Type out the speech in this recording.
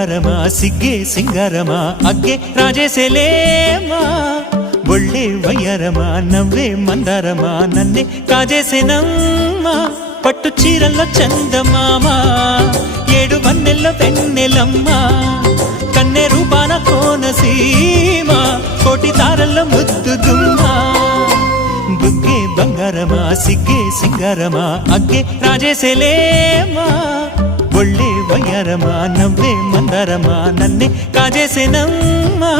బంగారమా సిగ్గే సింగారమా అగ్గే రాజేసేలేమా ఒళ్ళే వయ్యారమా నవ్వే మందారమా నన్నే కాజేసేనమ్మా పట్టు చీరల్లో చందమామా ఏడు వన్నెల్లో వెన్నెలమ్మా కన్నె రూపాన కోనసీమ కోటి తారల్లో ముద్దుదుమ్మా బుగ్గే బంగారమా సిగ్గే సింగారమా అగ్గే రాజేసేలేమా ఒళ్ళే వయ్యారమా నవ్వే మందారమా నన్నే కాజేసేనమ్మా